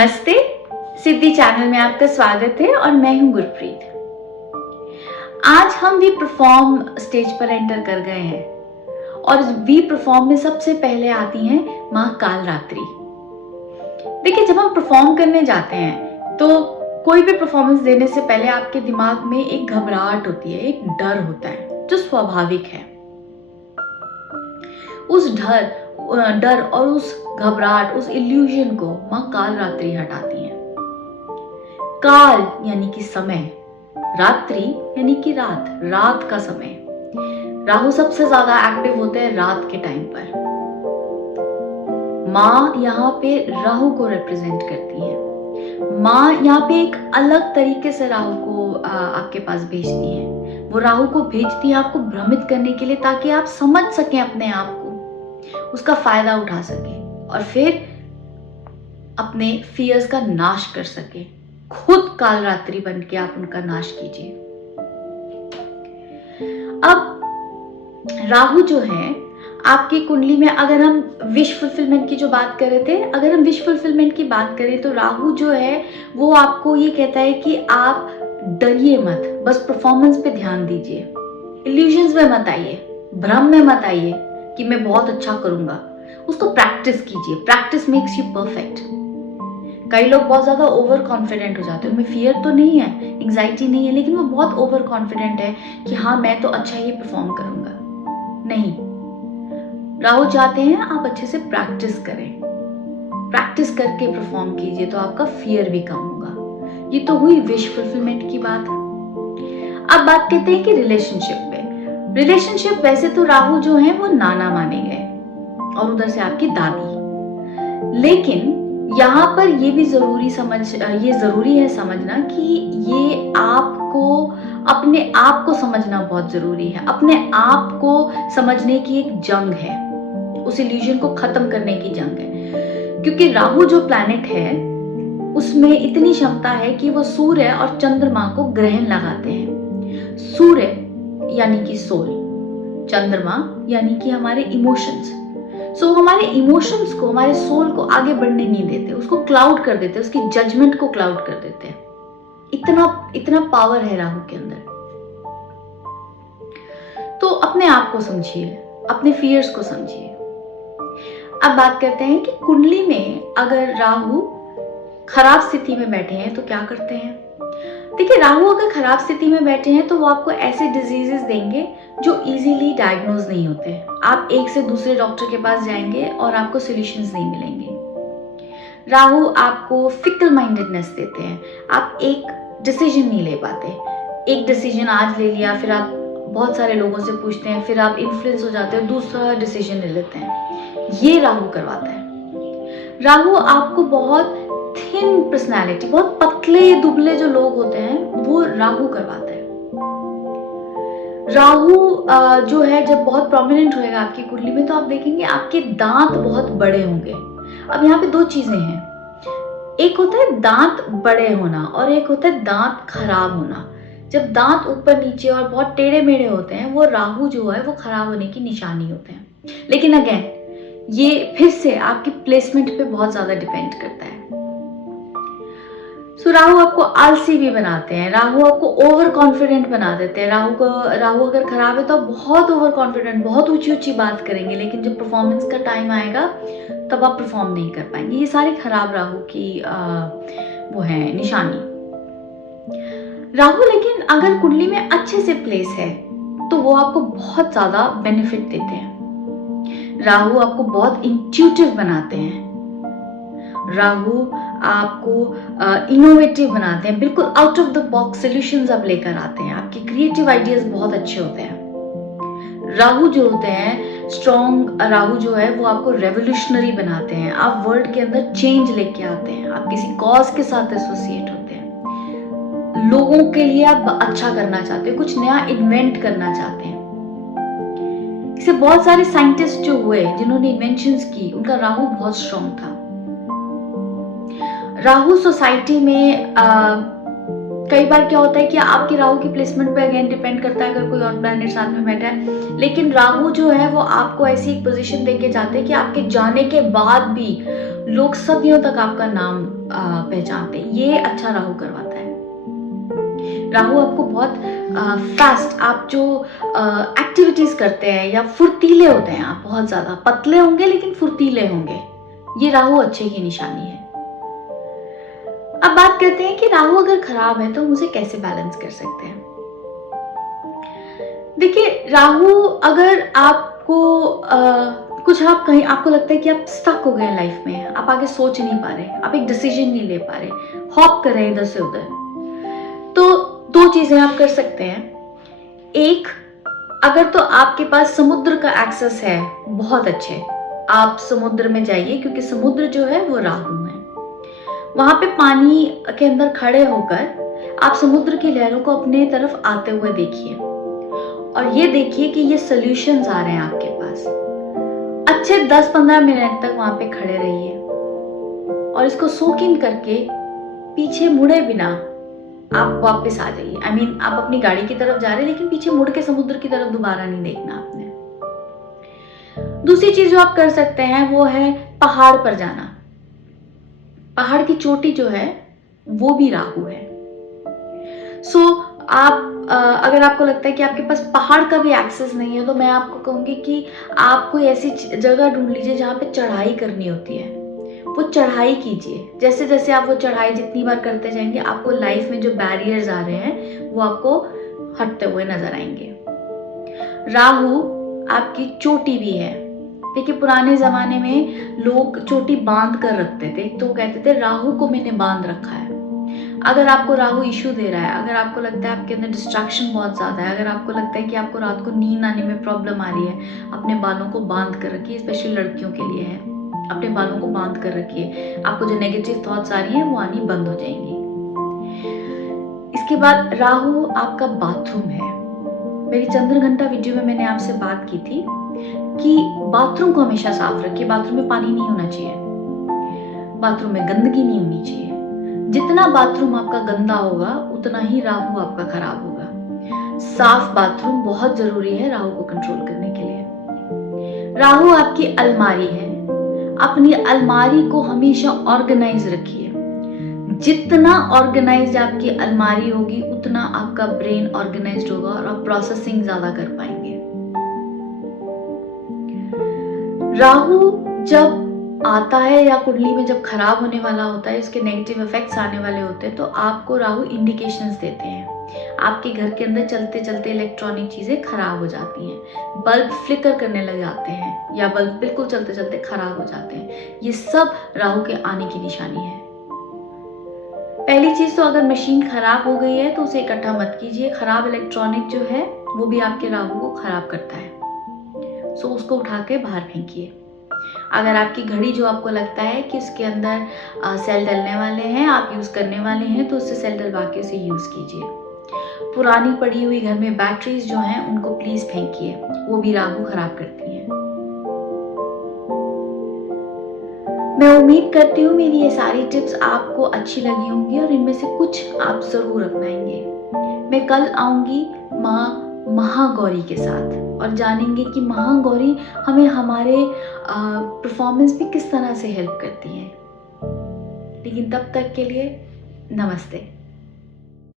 नमस्ते, सिद्धि चैनल में आपका स्वागत है और मैं हूं गुरप्रीत। आज हम वी परफॉर्म स्टेज पर एंटर कर गए हैं और वी परफॉर्म में सबसे पहले आती हैं मां कालरात्रि। देखिए, जब हम परफॉर्म करने जाते हैं तो कोई भी परफॉर्मेंस देने से पहले आपके दिमाग में एक घबराहट होती है, एक डर होता है जो स्वाभाविक है। उस डर और उस घबराहट, उस इल्यूजन को मां कालरात्रि हटाती हैं। काल यानी कि समय, रात्रि यानी कि रात का समय। राहु सबसे ज्यादा एक्टिव होते हैं रात के टाइम पर। मां यहाँ पे राहु को रिप्रेजेंट करती है। मां यहाँ पे एक अलग तरीके से राहु को आपके पास भेजती है। वो राहु को भेजती है आपको भ्रमित करने के लिए, ताकि आप समझ सकें अपने आप को, उसका फायदा उठा सके और फिर अपने फियर्स का नाश कर सके। खुद कालरात्रि बन के आप उनका नाश कीजिए। अब राहु जो है आपकी कुंडली में, अगर हम विश फुलफिलमेंट की जो बात कर रहे थे, अगर हम विश फुलफिलमेंट की बात करें तो राहु जो है वो आपको ये कहता है कि आप डरिए मत, बस परफॉर्मेंस पे ध्यान दीजिए। इल्यूजन्स में मत आइए, भ्रम में मत आइए कि मैं बहुत अच्छा करूंगा। उसको प्रैक्टिस कीजिए। Practice makes you perfect. कई लोग बहुत ज्यादा ओवर कॉन्फिडेंट हो जाते हैं, उनमें फियर तो नहीं है, एंजाइटी नहीं है, लेकिन वो बहुत ओवर कॉन्फिडेंट है कि हाँ मैं तो अच्छा ही परफॉर्म करूंगा। नहीं, राहु चाहते हैं आप अच्छे से प्रैक्टिस करें। प्रैक्टिस करके परफॉर्म कीजिए तो आपका फियर भी कम होगा। ये तो हुई विश फुलफिलमेंट की बात। अब बात करते हैं कि रिलेशनशिप पे। रिलेशनशिप, वैसे तो राहु जो है वो नाना माने गए और उधर से आपकी दादी, लेकिन यहाँ पर ये भी जरूरी है समझना कि ये आपको अपने आप को समझना बहुत जरूरी है। अपने आप को समझने की एक जंग है, उस इल्यूजन को खत्म करने की जंग है। क्योंकि राहु जो प्लैनेट है उसमें इतनी क्षमता है कि वो सूर्य और चंद्रमा को ग्रहण लगाते हैं। सूर्य यानी कि सोल, चंद्रमा यानी कि हमारे इमोशंस। हमारे इमोशंस को, हमारे सोल को आगे बढ़ने नहीं देते, उसको क्लाउड कर देते, उसकी जजमेंट को क्लाउड कर देते हैं। इतना पावर है राहु के अंदर। तो अपने आप को समझिए, अपने फियर्स को समझिए। अब बात करते हैं कि कुंडली में अगर राहु खराब स्थिति में बैठे हैं तो क्या करते हैं। देखिए, राहु अगर खराब स्थिति में बैठे हैं तो वो आपको ऐसे डिजीजेस देंगे जो इजीली डायग्नोज नहीं होते। आप एक से दूसरे डॉक्टर के पास जाएंगे और आपको सॉल्यूशंस नहीं मिलेंगे। राहु आपको फिकल माइंडेडनेस देते हैं। आप एक डिसीजन नहीं ले पाते। एक डिसीजन आज ले लिया, फिर आप बहुत सारे लोगों से पूछते हैं, फिर आप इन्फ्लुएंस हो जाते हैं, दूसरा डिसीजन ले लेते हैं। ये राहु करवाता है। राहु आपको बहुत थिन पर्सनालिटी, बहुत पतले दुबले जो लोग होते हैं वो राहु करवाता है। राहु जो है जब बहुत प्रोमिनेंट होएगा आपकी कुंडली में तो आप देखेंगे आपके दांत बहुत बड़े होंगे। अब यहाँ पे दो चीजें हैं, एक होता है दांत बड़े होना और एक होता है दांत खराब होना। जब दांत ऊपर नीचे और बहुत टेढ़े मेढ़े होते हैं वो राहु जो है वो खराब होने की निशानी होते हैं। लेकिन अगेन ये फिर से आपकी प्लेसमेंट पे बहुत ज्यादा डिपेंड करता है। राहु आपको आलसी भी बनाते हैं, राहु आपको ओवर कॉन्फिडेंट बना देते हैं। राहु अगर खराब है तो आप बहुत ओवर कॉन्फिडेंट, बहुत ऊंची ऊंची बात करेंगे, लेकिन जब परफॉर्मेंस का टाइम आएगा तब आप परफॉर्म नहीं कर पाएंगे। ये सारी खराब राहु की वो है निशानी। राहु लेकिन अगर कुंडली में अच्छे से प्लेस है तो वो आपको बहुत ज्यादा बेनिफिट देते हैं। राहु आपको बहुत इंट्यूटिव बनाते हैं। राहु आपको इनोवेटिव बनाते हैं, बिल्कुल out of the box solutions आप लेकर आते हैं। आपके क्रिएटिव आइडियाज बहुत अच्छे होते हैं। राहु जो होते हैं स्ट्रॉन्ग, राहु जो है वो आपको रेवोल्यूशनरी बनाते हैं। आप वर्ल्ड के अंदर चेंज लेके आते हैं। आप किसी कॉज के साथ एसोसिएट होते हैं। लोगों के लिए आप अच्छा करना चाहते हैं, कुछ नया इन्वेंट करना चाहते हैं। इसे बहुत सारे साइंटिस्ट जो हुए जिन्होंने इन्वेंशंस की, उनका राहु बहुत स्ट्रॉन्ग था। राहु सोसाइटी में कई बार क्या होता है कि आपके राहु की प्लेसमेंट पे अगेन डिपेंड करता है, अगर कोई और प्लैनेट साथ में बैठा है, लेकिन राहु जो है वो आपको ऐसी एक पोजीशन देके जाते हैं कि आपके जाने के बाद भी लोग सदियों तक आपका नाम पहचानते हैं। ये अच्छा राहु करवाता है। राहु आपको बहुत फास्ट, आप जो एक्टिविटीज करते हैं या फुर्तीले होते हैं, आप बहुत ज्यादा पतले होंगे लेकिन फुर्तीले होंगे, ये राहु अच्छे की निशानी है। अब बात करते हैं कि राहु अगर खराब है तो हम उसे कैसे बैलेंस कर सकते हैं। देखिए, राहु अगर आपको कुछ, आप कहीं आपको लगता है कि आप स्टक हो गए लाइफ में, आप आगे सोच नहीं पा रहे, आप एक डिसीजन नहीं ले पा रहे, हॉप कर रहे हैं इधर से उधर, तो दो चीजें आप कर सकते हैं। एक, अगर तो आपके पास समुद्र का एक्सेस है, बहुत अच्छे, आप समुद्र में जाइए, क्योंकि समुद्र जो है वो राहु है। वहां पे पानी के अंदर खड़े होकर आप समुद्र की लहरों को अपने तरफ आते हुए देखिए और ये देखिए कि ये सॉल्यूशंस आ रहे हैं आपके पास। अच्छे 10-15 मिनट तक वहां पे खड़े रहिए और इसको सोक इन करके पीछे मुड़े बिना आप वापस आ जाइए। I mean, आप अपनी गाड़ी की तरफ जा रहे हैं लेकिन पीछे मुड़ के समुद्र की तरफ दोबारा नहीं देखना आपने। दूसरी चीज जो आप कर सकते हैं वो है पहाड़ पर जाना। पहाड़ की चोटी जो है वो भी राहु है। आप अगर आपको लगता है कि आपके पास पहाड़ का भी एक्सेस नहीं है, तो मैं आपको कहूंगी कि आप कोई ऐसी जगह ढूंढ लीजिए जहां पे चढ़ाई करनी होती है, वो चढ़ाई कीजिए। जैसे जैसे आप वो चढ़ाई जितनी बार करते जाएंगे, आपको लाइफ में जो बैरियर्स आ रहे हैं वो आपको हटते हुए नजर आएंगे। राहु आपकी चोटी भी है। देखिए, पुराने जमाने में लोग चोटी बांध कर रखते थे, तो कहते थे राहु को मैंने बांध रखा है। अगर आपको राहु इशू दे रहा है, अगर आपको लगता है आपके अंदर डिस्ट्रैक्शन बहुत ज्यादा है, अगर आपको लगता है कि आपको रात को नींद आने में प्रॉब्लम आ रही है, अपने बालों को बांध कर रखिए। स्पेशली लड़कियों के लिए है, अपने बालों को बांध कर रखिए। आपको जो नेगेटिव थॉट्स आ रही हैं वो आनी बंद हो जाएंगी। इसके बाद राहु आपका बाथरूम है। मेरी चंद्रघंटा वीडियो में मैंने आपसे बात की थी कि बाथरूम को हमेशा साफ रखिए। बाथरूम में पानी नहीं होना चाहिए, बाथरूम में गंदगी नहीं होनी चाहिए। जितना बाथरूम आपका गंदा होगा उतना ही राहु आपका खराब होगा। साफ बाथरूम बहुत जरूरी है राहु को कंट्रोल करने के लिए। राहु आपकी अलमारी है। अपनी अलमारी को हमेशा ऑर्गेनाइज रखिए। जितना ऑर्गेनाइज आपकी अलमारी होगी उतना आपका ब्रेन ऑर्गेनाइज्ड होगा और आप प्रोसेसिंग ज्यादा कर पाएंगे। राहु जब आता है या कुंडली में जब खराब होने वाला होता है, इसके नेगेटिव इफेक्ट्स आने वाले होते हैं, तो आपको राहु इंडिकेशंस देते हैं। आपके घर के अंदर चलते चलते इलेक्ट्रॉनिक चीजें खराब हो जाती हैं, बल्ब फ्लिकर करने लग जाते हैं या बल्ब बिल्कुल चलते चलते खराब हो जाते हैं। ये सब राहु के आने की निशानी है। पहली चीज तो, अगर मशीन खराब हो गई है तो उसे इकट्ठा मत कीजिए। खराब इलेक्ट्रॉनिक जो है वो भी आपके राहु को खराब करता है, सो उसको उठा के बाहर फेंकिए। अगर आपकी घड़ी जो आपको लगता है कि उसके अंदर सेल डलने वाले हैं, आप यूज करने वाले हैं, तो उससे सेल डलवा के उसे यूज कीजिए। पुरानी पड़ी हुई घर में बैटरीज जो हैं उनको प्लीज फेंकिए, वो भी राहु खराब करती हैं। मैं उम्मीद करती हूँ मेरी ये सारी टिप्स आपको अच्छी लगी होंगी और इनमें से कुछ आप जरूर अपनाएंगे। मैं कल आऊंगी माँ महागौरी के साथ और जानेंगे कि महागौरी हमें हमारे परफॉर्मेंस भी किस तरह से हेल्प करती है। लेकिन तब तक के लिए नमस्ते।